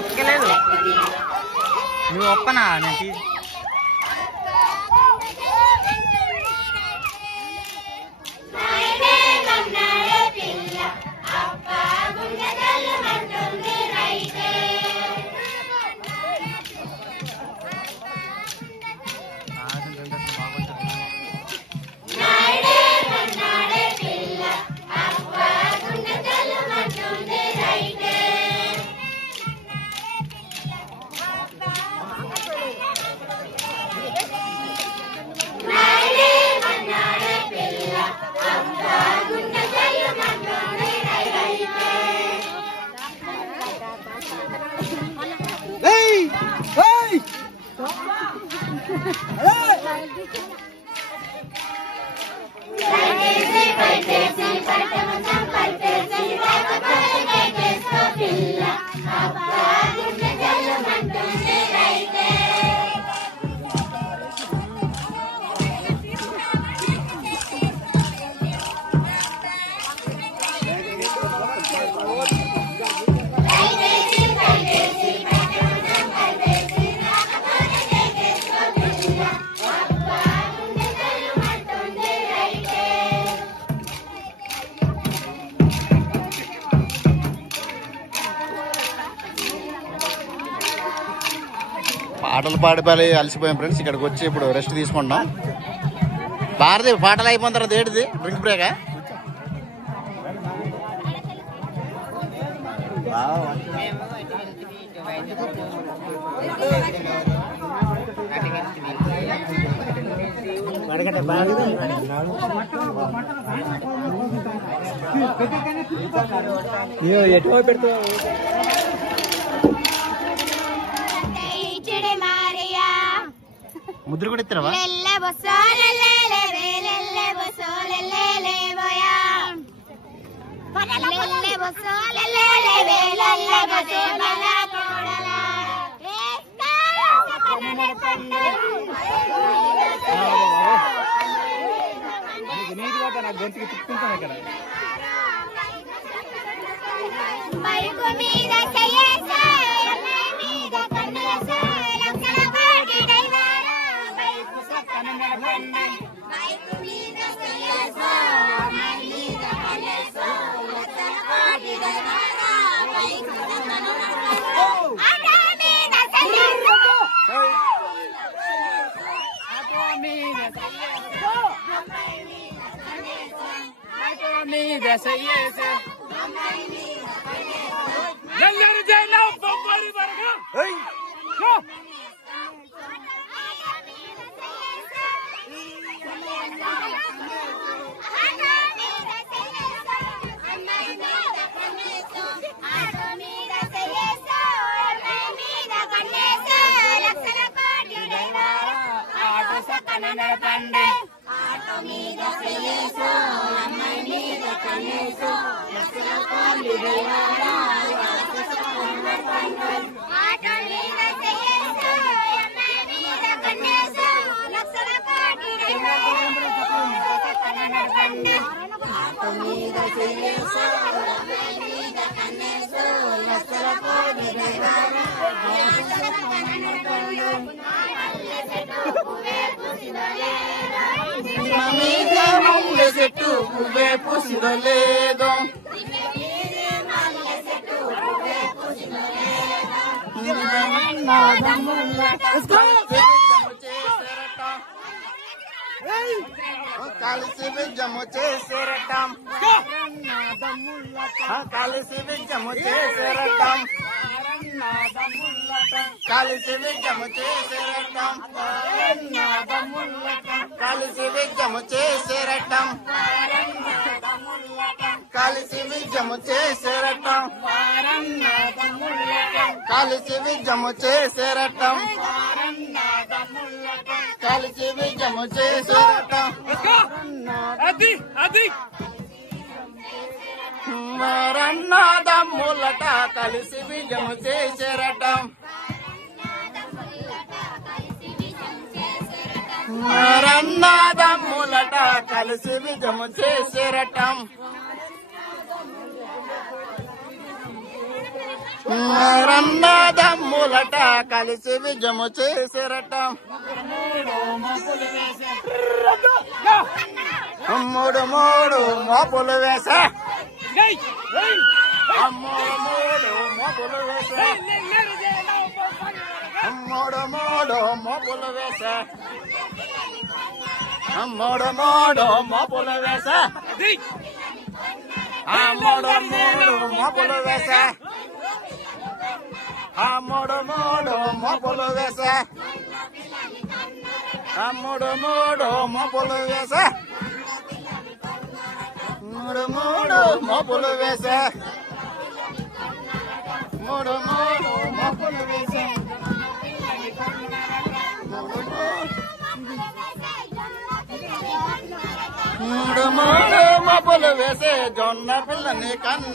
ఒక్కలేదు నువ్వు ఒప్పనా నేను పాటలు పాడిపాలి అలసిపోయాం ఫ్రెండ్స్. ఇక్కడికి వచ్చి ఇప్పుడు రెస్ట్ తీసుకుంటాం. భారతి పాటలు అయిపోయిన తర్వాత ఏంటిది డ్రింక్ బ్రేకా? ఎటువై పెడతావు ముద్ర కూడా ఇస్తారా? నాకు గొంతుకి తిప్పుకుంటాను ఇక్కడ. చెట్టు పువ్వే పూసిందో లేదో కలిసి విజము చేసేరటం కలిసి విజము చేసేరటం కలిసి విజము చేసేరటం కలిసి విజము చేసేరటం కలిసి విజము చేసేరటం కలిసి విజము చేసేరటం కలిసి విజము చేసేరటం మరన్నదమ్ములట కలిసి విజము చేసేరటం మరన్నదమ్ములట కలిసి విజము చేసేరటం అన్నదమ్ములట కలిసి విజయము చేసిరట మూడు మూడు మోపులు వేసా మూడు మూడు మోపులు వేసా మూడు మూడు మోపులు వేసా మూడు మూడు మోపులు వేసా మూడు మూడు మోపులు వేసా మూడు మూడు మోపులు వేసా మూడు మూడు మోపులు వేసా మూడు మూడు మోపులు వేసా మూడు మూడు మోపులు వేసా మూడు మూడు మోపులు వేసే జొన్న పిల్లని కన్న